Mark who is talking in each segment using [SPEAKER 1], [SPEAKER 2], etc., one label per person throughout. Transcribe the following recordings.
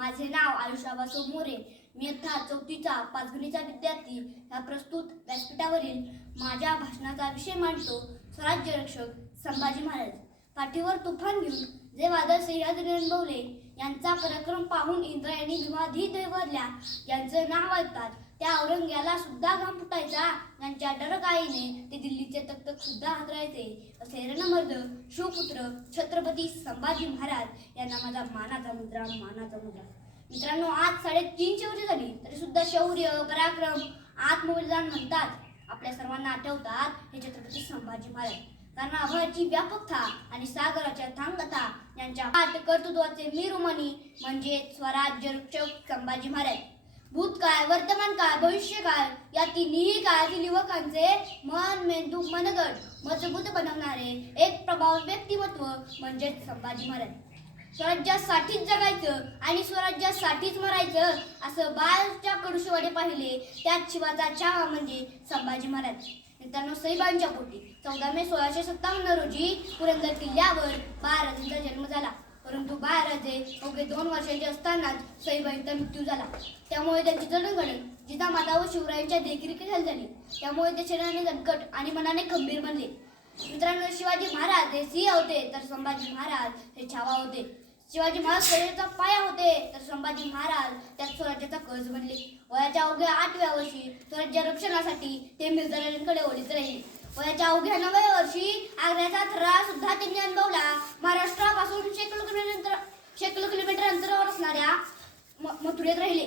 [SPEAKER 1] माझे नाव आयुष्याबासो मोरे. मी इयत्ता चौथीचा पाचगणीचा विद्यार्थी. या प्रस्तुत व्यासपीठावरील माझ्या भाषणाचा विषय मांडतो स्वराज्य रक्षक संभाजी महाराज. पाठीवर तुफान घेऊन जे वादळ सह्याद्री अनुभवले यांचा पराक्रम पाहून इंद्रायणी विवाधी दैवरल्या यांचं नाव ऐकतात त्या औरंग्याला सुद्धा घाम फुटायचा. यांच्या डरकाईने ते दिल्लीचे तख्त सुद्धा हातरायचे असे रणमर्द शिवपुत्र छत्रपती संभाजी महाराज यांना माझा मानाचा मुद्रा मानाचा मुद्रा. मित्रांनो आज साडेतीनशे वर्ष झाली तरी सुद्धा शौर्य पराक्रम आत्मबलिदान म्हणतात. आपल्या सर्वांना आठवतात हे छत्रपती संभाजी महाराज. कारण आभाळाची व्यापकता आणि सागराच्या थांगता यांच्या कर्तृत्वाचे मिरुमणी म्हणजे स्वराज्य रक्षक संभाजी महाराज. भूतकाळ वर्तमान काळ भविष्यकाळ या तिन्ही काळातील युवकांचे मन मेंदू मनगट मजबूत बनवणारे एक प्रभाव व्यक्तिमत्व म्हणजे संभाजी महाराज. स्वराज्यासाठीच जगायचं आणि स्वराज्यासाठीच मरायचं असं बाळच्या कडुशेवाडे पाहिले त्याच शिवाचा छावा म्हणजे संभाजी महाराज. मित्रांनो सईबाईंच्या पोटी चौदा मे सोळाशे सत्तावन्न रोजी पुरंदर किल्ल्यावर बाळराजेंचा जन्म झाला. परंतु बाळराजे अवघे दोन वर्षाचे असतानाच सईबाईंचा मृत्यू झाला. त्यामुळे त्यांची जडणघडण जिजामाता व शिवरायांच्या देखरेखीखाली झाली. त्यामुळे ते शरीराने दणकट आणि मनाने खंबीर बनले. मित्रांनो शिवाजी महाराज हे सिंह होते तर संभाजी महाराज हे छावा होते. शिवाजी महाराज शरीराचा पाया होते तर संभाजी महाराज त्यात स्वराज्याचा कळस बनले. वयाच्या अवघ्या आठव्या वर्षी स्वराज्य रक्षणासाठी ते मिर्झारांकडे ओढीत राहिले. वयाच्या अवघ्या नवव्या वर्षी आग्र्याचा थरा सुद्धा त्यांनी अनुभवला. महाराष्ट्रापासून शेकडो किलोमीटर अंतर शेकडो किलोमीटर अंतरावर असणाऱ्या म- मथुरेत राहिले.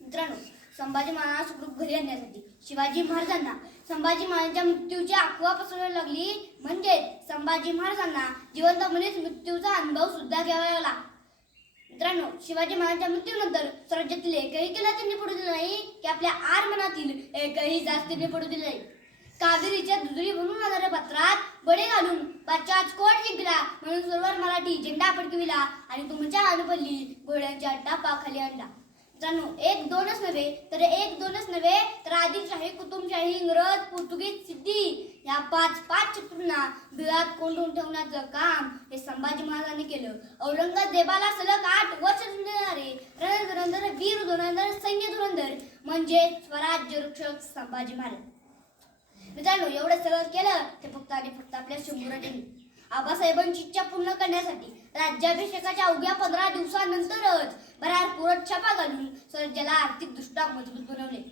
[SPEAKER 1] मित्रांनो संभाजी महाराज सुखरूप घरी आणण्यासाठी शिवाजी महाराजांना संभाजी महाराजांच्या मृत्यूची अफवा पसरवायला लागली म्हणजे संभाजी महाराजांना जिवंतपणेच मृत्यूचा अनुभव सुद्धा घ्यावा लागला. मित्रांनो शिवाजी महाराजांच्या मृत्यूनंतर स्वराज्यातील एकही किल्ला त्यांनी पडू दिला नाही की आपल्या आर मनातील एकही जास्त त्यांनी पडू दिले नाही. कावेरीच्या दुधळी म्हणून जाणाऱ्या पत्रात बडे घालून पाचाच कोट जिंकला म्हणून सर्वात मराठी झेंडा फडकविला आणि तुमच्या म्हणजे अनुपल्ली घोड्यांच्या टापाखाली आणला. मित्रांनो एक दोनच नव्हे तर एक दोनच नव्हे तर आदिलशाही कुतुबशाही इंग्रज पोर्तुगीज सिद्धी या पाच पाच शत्रूंना बिळात कोंडून ठेवण्याचं काम हे संभाजी महाराजांनी केलं. औरंगजेबाला सलग आठ वर्ष देणारे रणधुरंधर वीर धुरंधर सैन्य धुरंधर म्हणजे स्वराज्य रक्षक संभाजी महाराज. मित्रांनो एवढं सगळं केलं ते फक्त आणि फक्त आपल्या शंभूराजांनी आबासाहेबांची इच्छा पूर्ण करण्यासाठी राज्याभिषेकाच्या अवघ्या पंधरा दिवसानंतरच भरार कोरट छापा घालून स्वराज्याला आर्थिक दृष्ट्या मजबूत बनवले.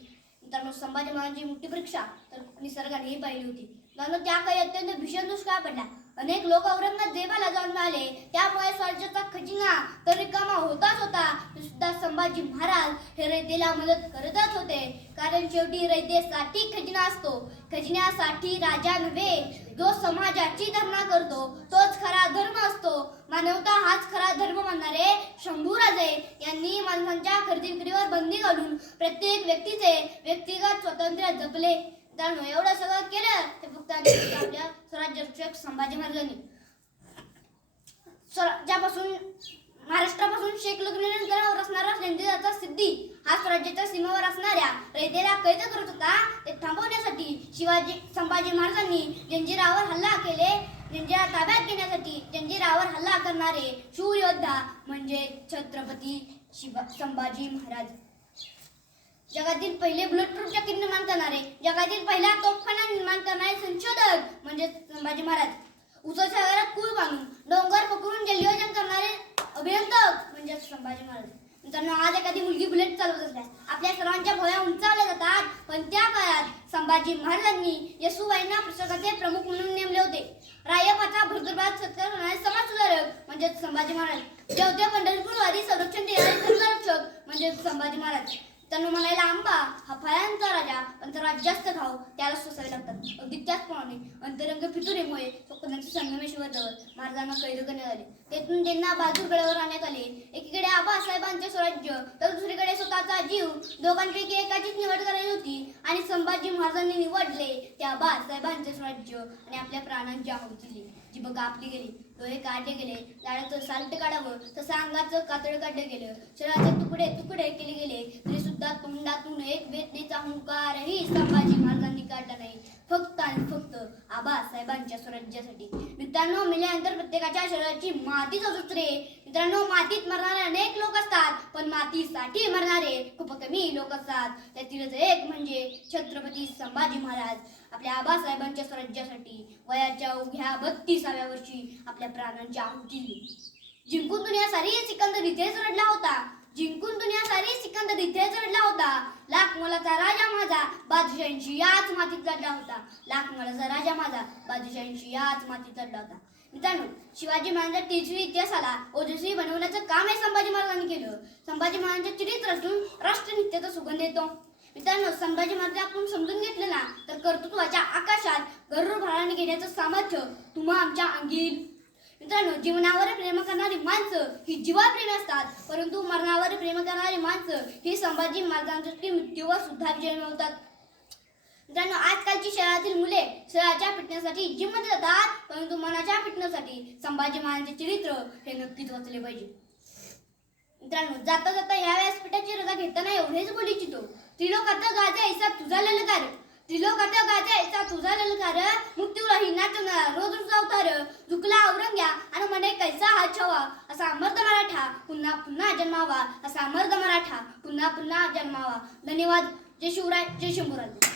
[SPEAKER 1] मित्रांनो संभाजी महाराजांची मोठी परीक्षा तर निसर्गानेही पाहिली होती. मित्रांनो त्या काही अत्यंत भीषण दुष्काळ पडला. अनेक लोक औरंगजेबाला जाऊन आले. त्यामुळे स्वराज्याचा खजिना तर रिकामा होताच होता तरी सुद्धा संभाजी महाराज हे रयतेला मदत करतच होते. कारण शेवटी रयतेसाठी खजिना असतो. खजिन्यासाठी राजा नव्हे जो समाजाची धरणा करतो तोच खरा धर्म असतो. मानवता हाच खरा धर्म मानणारे शंभूराजे यांनी माणसांच्या खरेदी विक्रीवर बंदी घालून प्रत्येक व्यक्तीचे व्यक्तिगत स्वातंत्र्य जपले. मित्रांनो एवढं सगळं केलं ते फक्त आपल्या स्वराज्य संभाजी महाराजांनी. स्वराज्यापासून महाराष्ट्रापासून शेकडो किलोमीटर अंतरावर असणारा जंजिराचा सिद्धी हा स्वराज्याच्या सीमेवर असणाऱ्या रयतेला कैद करत होता ते थांबवण्यासाठी शिवाजी संभाजी महाराजांनी जंजिरावर हल्ला केले. जंजिरा ताब्यात घेण्यासाठी जंजिरावर हल्ला करणारे शूर योद्धा म्हणजे छत्रपती शिवा संभाजी महाराज. जगातील पहिले बुलेट प्रूफ जॅकेट निर्माण करणारे जगातील पहिला तोफखाना निर्माण करणारे संशोधक म्हणजे संभाजी महाराज. उसाच्या सागरात पूल बांधून डोंगर पकडून जलयोजन करणारे अभियंतक म्हणजे संभाजी महाराज. मित्रांनो आज एखादी मुलगी बुलेट चालवत असल्यास आपल्या सर्वांच्या भोया उंचावल्या जातात. पण त्या काळात संभाजी महाराजांनी येसूबाईंना पुस्तकाचे प्रमुख म्हणून नेमले होते. रायपाचा भरदुर्भात सत्कार होणारे समाज सुधारक म्हणजे संभाजी महाराज. जे होते पंढरपूरवादी संरक्षण देणारे संरक्षक म्हणजे संभाजी महाराज. त्यांना म्हणायला आंबा हा फळांचा राजा पण तर जास्त खाऊ त्याला सोसावे लागतात. अगदी त्याचप्रमाणे अंतरंग फितुरीमुळे स्वप्नाचे संगमेश्वर जवळ महाराजांना कैद करण्यात आले तेथून त्यांना बहादूरगडावर आणण्यात आले. एकीकडे आबासाहेबांचे स्वराज्य तर दुसरीकडे स्वतःचा जीव. दोघांपैकी एकाचीच निवड करायची होती आणि संभाजी महाराजांनी निवडले ते आबासाहेबांचे स्वराज्य आणि आपल्या प्राणांची आहुती दिली जी बघा आपली गेली. डोळे काढले गेले. लाडाचं साल्ट काढावं तसं अंगाचं कातळ काढलं गेलं. शरीराचे तुकडे तुकडे केले गेले. तरी तोंडातून एक वेदनेचा हुंकारही संभाजी महाराजांनी काढला नाही. फक्त आणि फक्त आबासाहेबांच्या स्वराज्यासाठी. मित्रांनो मेल्यानंतर प्रत्येकाच्या शरीराची मातीच असुत्रे मित्रांनो मातीत मरणारे अनेक लोक असतात पण मातीसाठी मरणारे खूप कमी लोक असतात. त्यातीलच एक म्हणजे छत्रपती संभाजी महाराज. आपल्या आबासाहेबांच्या स्वराज्यासाठी वयाच्या उघ्या बत्तीसाव्या वर्षी आपल्या प्राणांची आहुती. दिली जिंकून दुनिया सारी सिकंदर इथेच रडला होता. जिंकून दुनिया सारी सिकंदर इथे चढला होता. लाखमोलाचा राजा माझा बादशाहींशी याच मातीत चढला होता. लाखमोलाचा राजा माझा बादशाहींशी याच मातीत चढला होता. मित्रांनो शिवाजी महाराजांच्या तेजस्वी इतिहासाला ओजस्वी बनवण्याचं काम हे संभाजी महाराजांनी केलं. संभाजी महाराजांच्या राष्ट्र राष्ट्रनित्याचा सुगंध येतो. मित्रांनो संभाजी महाराज आपण समजून घेतलं ना तर कर्तृत्वाच्या आकाशात गरुड भराने घेण्याचं सामर्थ्य तुम्हा आमच्या अंगील मित्रांनो जीवनावर प्रेम करणारी माणसं ही जीवाप्रेमी असतात. परंतु मरणावर प्रेम करणारी माणसं ही संभाजी महाराजांसाठी मृत्यूवर सुद्धा विजय मिळवतात. मित्रांनो आजकालची शहरातील मुले शहराच्या फिटनेससाठी जिममध्ये जातात परंतु मनाच्या फिटनेससाठी संभाजी महाराजांचे चरित्र हे नक्कीच वाचले पाहिजे. मित्रांनो जाता जाता या व्यासपीठाची रजा घेताना एवढेच बोलू इच्छितो त्रिलोकाचा गाजा ऐसा तुझा ललकार. त्रिलोकाचा गाजा ऐसा तुझा ललकार मृत्यूला ही नाचवणारा रोज रोज अवतार. झुकला औरंग्या आणि म्हणे कैसा हा छवा? असा अमर्द मराठा पुन्हा पुन्हा जन्मावा. असा अमर्द मराठा पुन्हा पुन्हा जन्मावा. धन्यवाद. जय शिवराय जय शंभूराज.